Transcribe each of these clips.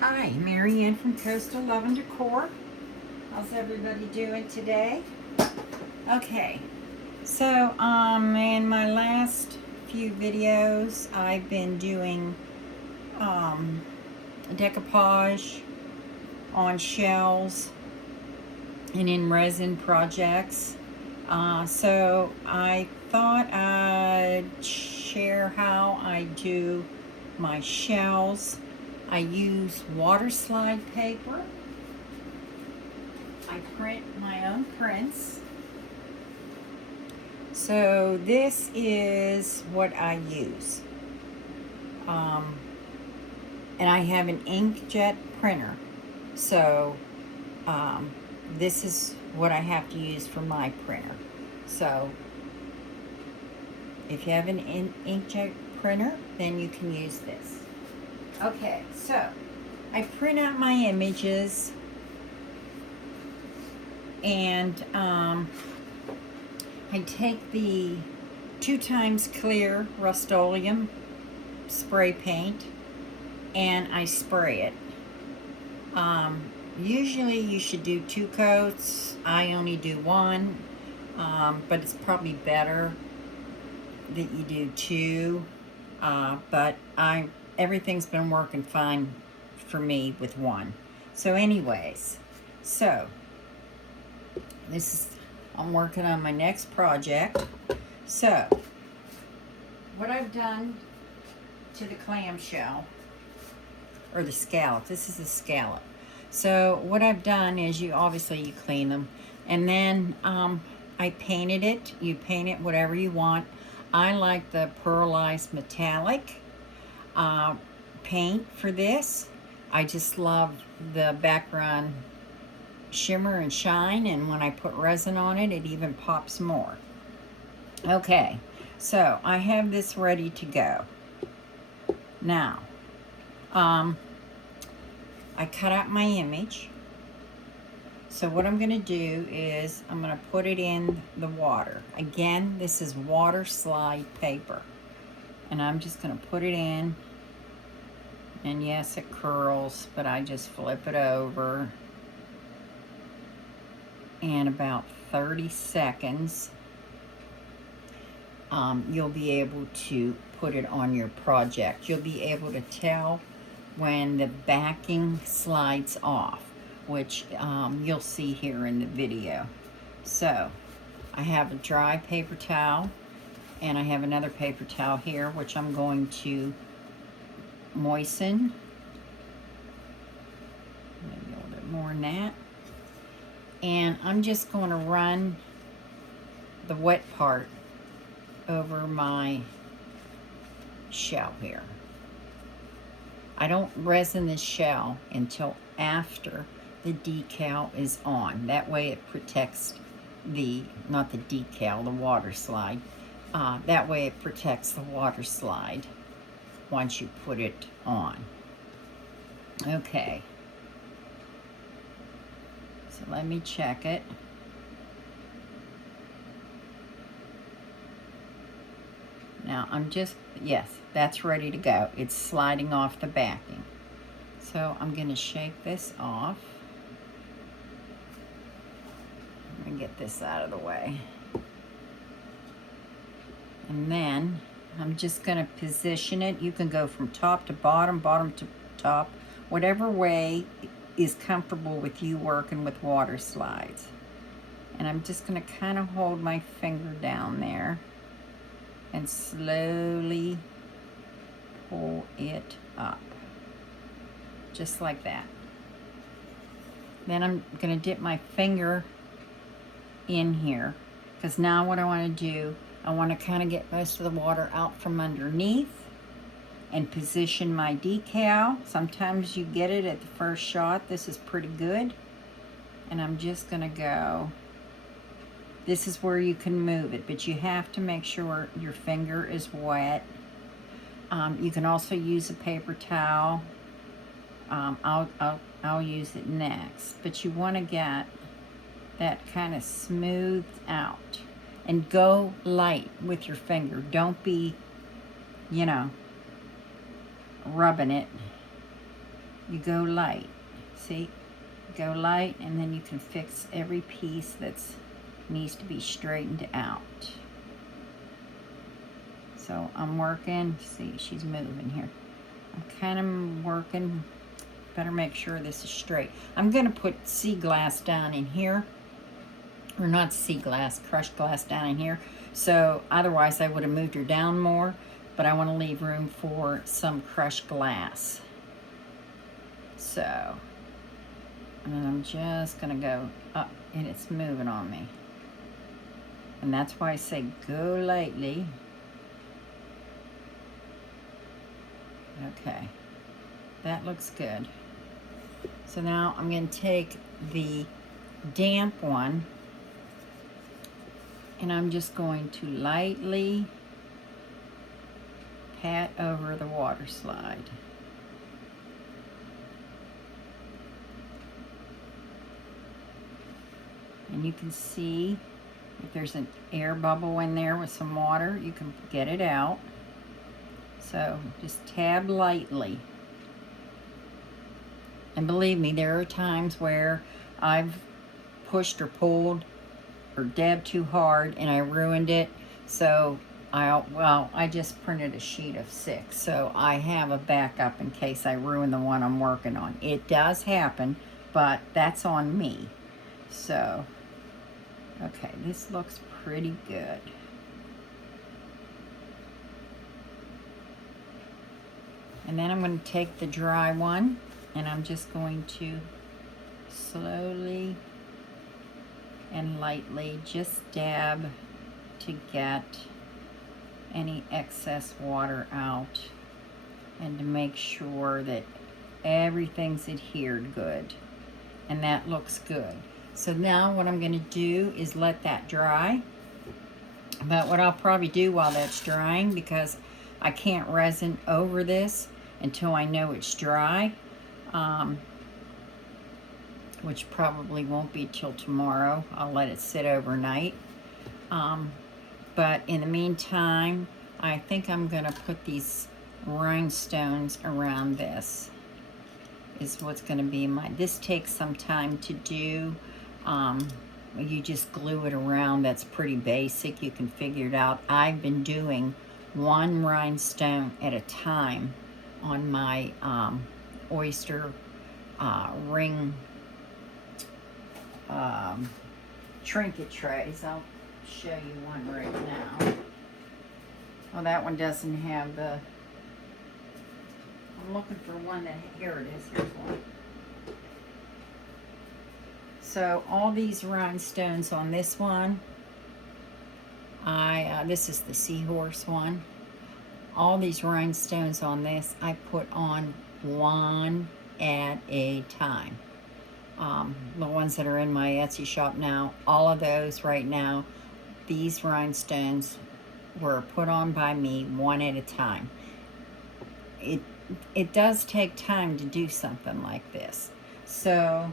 Hi, Mary Ann from Coastal Love and Decor. How's everybody doing today? Okay, so in my last few videos, I've been doing um, decoupage on shells and in resin projects. So I thought I'd share how I do my shells. I use water slide paper. I print my own prints. So this is what I use. And I have an inkjet printer. So this is what I have to use for my printer. So if you have an inkjet printer, then you can use this. Okay, so I print out my images and I take the 2 times clear Rust-Oleum spray paint and I spray it. Usually you should do 2 coats. I only do 1, but it's probably better that you do 2. But everything's been working fine for me with 1. So anyways, so this is, I'm working on my next project. So what I've done to the clamshell, or the scallop, this is the scallop. So what I've done is you clean them, and then I painted it. You paint it whatever you want. I like the pearlized metallic paint for this. I just love the background shimmer and shine, and when I put resin on it, it even pops more. Okay, so I have this ready to go. Now, I cut out my image. So what I'm going to do is I'm going to put it in the water. Again, this is water slide paper. And I'm just going to put it in. And yes, it curls, but I just flip it over. And about 30 seconds, you'll be able to put it on your project. You'll be able to tell when the backing slides off, which you'll see here in the video. So I have a dry paper towel, and I have another paper towel here, which I'm going to moisten. Maybe a little bit more than that. And I'm just going to run the wet part over my shell here. I don't resin the shell until after the decal is on. That way it protects not the decal, the water slide. That way it protects the water slide once you put it on. Okay. So let me check it. Now yes, that's ready to go. It's sliding off the backing. So I'm going to shake this off. Let me get this out of the way. And then I'm just going to position it. You can go from top to bottom, bottom to top, whatever way is comfortable with you working with water slides. And I'm just going to kind of hold my finger down there and slowly pull it up, just like that. Then I'm going to dip my finger in here, because now what I want to do, I want to kind of get most of the water out from underneath and position my decal. Sometimes you get it at the first shot. This is pretty good. And I'm just going to go. This is where you can move it, but you have to make sure your finger is wet. You can also use a paper towel. I'll use it next, but you want to get that kind of smoothed out, and go light with your finger. Don't be, rubbing it. you go light. See? Go light, and then you can fix every piece that's needs to be straightened out. So I'm working. See, she's moving here. I'm kind of working. Better make sure this is straight. I'm going to put sea glass down in here. Or not sea glass, crushed glass down in here. So otherwise I would have moved her down more. But I want to leave room for some crushed glass. So, and I'm just going to go up, and it's moving on me. And that's why I say go lightly. Okay, that looks good. So now I'm going to take the damp one, and I'm just going to lightly pat over the water slide. And you can see if there's an air bubble in there with some water, you can get it out. So just tab lightly. And believe me, there are times where I've pushed or pulled or dabbed too hard and I ruined it. So I just printed a sheet of 6. So I have a backup in case I ruin the one I'm working on. It does happen, but that's on me. So, okay, this looks pretty good. And then I'm going to take the dry one, and I'm just going to slowly and lightly just dab to get any excess water out and to make sure that everything's adhered good. And that looks good. So now what I'm going to do is let that dry. But what I'll probably do while that's drying, because I can't resin over this until I know it's dry, which probably won't be till tomorrow. I'll let it sit overnight. But in the meantime, I think I'm going to put these rhinestones around this. Is what's going to be this takes some time to do. You just glue it around. That's pretty basic. You can figure it out. I've been doing one rhinestone at a time on my oyster ring trinket trays. I'll show you one right now. Oh, that one doesn't have the... I'm looking for one that... Here it is. Here's one. So all these rhinestones on this one, this is the seahorse one. All these rhinestones on this, I put on one at a time. The ones that are in my Etsy shop now, all of those right now, these rhinestones were put on by me one at a time. It does take time to do something like this. So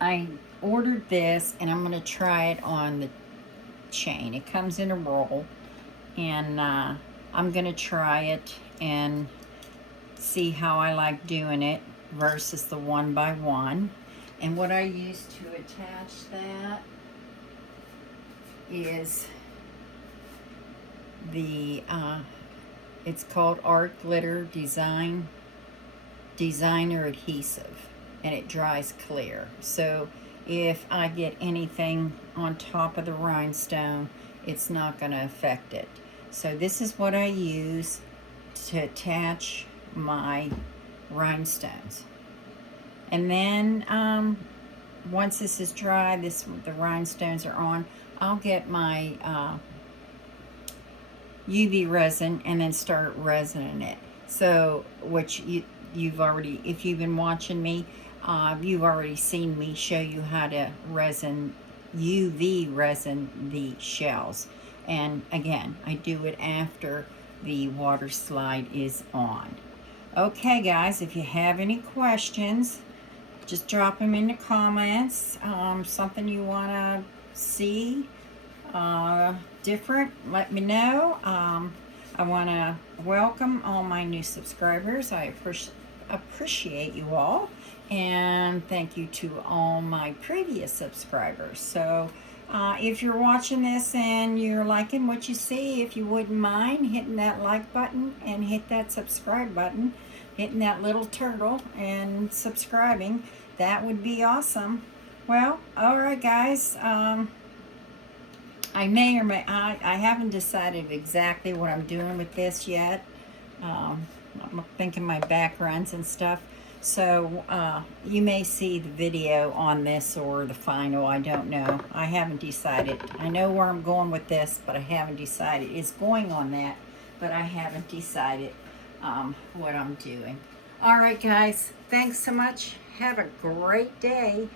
I ordered this, and I'm going to try it on the chain. It comes in a roll, and I'm going to try it and see how I like doing it versus the 1x1. And what I use to attach that is the it's called Art Glitter Designer Adhesive, and it dries clear. So if I get anything on top of the rhinestone, it's not going to affect it. So this is what I use to attach my rhinestones. And then once this is dry, the rhinestones are on, I'll get my UV resin and then start resining it. So, which you've already, if you've been watching me, you've already seen me show you how to UV resin the shells. And again, I do it after the water slide is on. Okay, guys, if you have any questions, just drop them in the comments. Something you want to see different, let me know. I want to welcome all my new subscribers. I appreciate you all. And thank you to all my previous subscribers. So if you're watching this and you're liking what you see, if you wouldn't mind hitting that like button and hit that subscribe button, hitting that little turtle and subscribing, that would be awesome. Well, all right, guys. I may or may I haven't decided exactly what I'm doing with this yet. I'm thinking my back runs and stuff. So you may see the video on this or the final. I don't know. I haven't decided. I know where I'm going with this, but I haven't decided. It's going on that, but I haven't decided what I'm doing. All right, guys. Thanks so much. Have a great day.